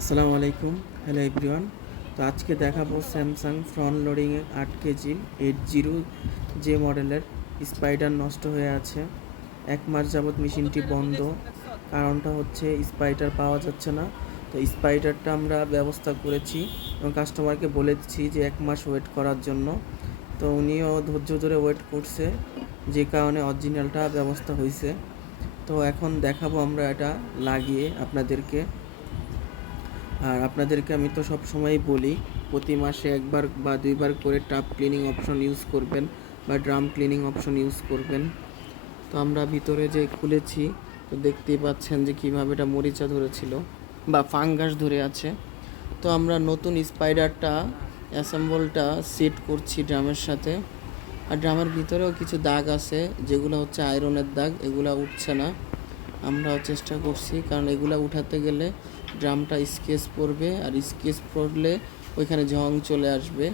আসসালামু আলাইকুম। Hello everyone. তো আজকে দেখাবো স্যামসাং ফ্রন্ট লোডিংয়ের 8 কেজি 80 যে মডেলের স্পাইডার নষ্ট হয়ে আছে। 1 মাস যাবৎ মেশিনটি বন্ধ। কারণটা হচ্ছে স্পাইডার পাওয়া যাচ্ছে না। তো স্পাইডারটা আমরা ব্যবস্থা করেছি এবং কাস্টমারকে বলেছি যে 1 মাস ওয়েট করার জন্য। তো উনিও ধৈর্য ধরে ওয়েট করছে, যে কারণে অরিজিনালটা ব্যবস্থা হয়েছে। তো এখন দেখাবো আমরা এটা লাগিয়ে আপনাদেরকে। আর আপনাদেরকে আমি তো সবসময়ই বলি, প্রতি মাসে 1বার বা 2বার করে টাপ ক্লিনিং অপশন ইউজ করবেন বা ড্রাম ক্লিনিং অপশন ইউজ করবেন। তো আমরা ভিতরে যে খুলেছি, তো দেখতেই পাচ্ছেন যে কীভাবে এটা মরিচা ধরেছিল বা ফাঙ্গাস ধরে আছে। তো আমরা নতুন স্পাইডারটা অ্যাসেম্বলটা সেট করছি ড্রামের সাথে। আর ড্রামের ভিতরেও কিছু দাগ আছে, যেগুলো হচ্ছে আয়রনের দাগ, এগুলো উঠছে না। আমরাও চেষ্টা করছি, কারণ এগুলো উঠাতে গেলে ড্রামটা স্কেচ পড়বে, আর স্কেচ পড়লে ওইখানে জং চলে আসবে।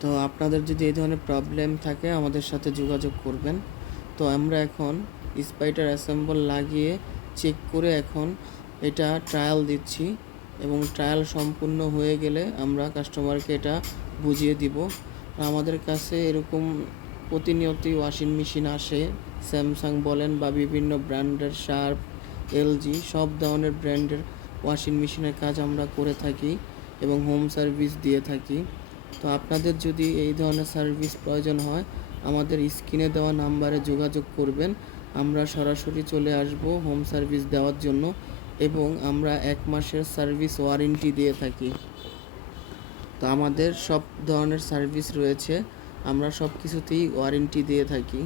তো আপনাদের যদি এই ধরনের প্রবলেম থাকে আমাদের সাথে যোগাযোগ করবেন। তো আমরা এখন স্পাইডার অ্যাসেম্বল লাগিয়ে চেক করে এখন এটা ট্রায়াল দিচ্ছি, এবং ট্রায়াল সম্পূর্ণ হয়ে গেলে আমরা কাস্টমারকে এটা বুঝিয়ে দিব। আমাদের কাছে এরকম প্রতিনিয়তই ওয়াশিং মেশিন আসে, স্যামসাং বলেন বা বিভিন্ন ব্র্যান্ডের, শার্প, এলজি, সব ধরনের ব্র্যান্ডের ওয়াশিং মেশিনের কাজ আমরা করে থাকি এবং হোম সার্ভিস দিয়ে থাকি। তো আপনাদের যদি এই ধরনের সার্ভিস প্রয়োজন হয়, আমাদের স্ক্রিনে দেওয়া নাম্বারে যোগাযোগ করবেন। আমরা সরাসরি চলে আসব হোম সার্ভিস দেওয়ার জন্য, এবং আমরা 1 মাসের সার্ভিস ওয়ারেন্টি দিয়ে থাকি। তো আমাদের সব ধরনের সার্ভিস রয়েছে, আমরা সব কিছুতেই ওয়ারেন্টি দিয়ে থাকি।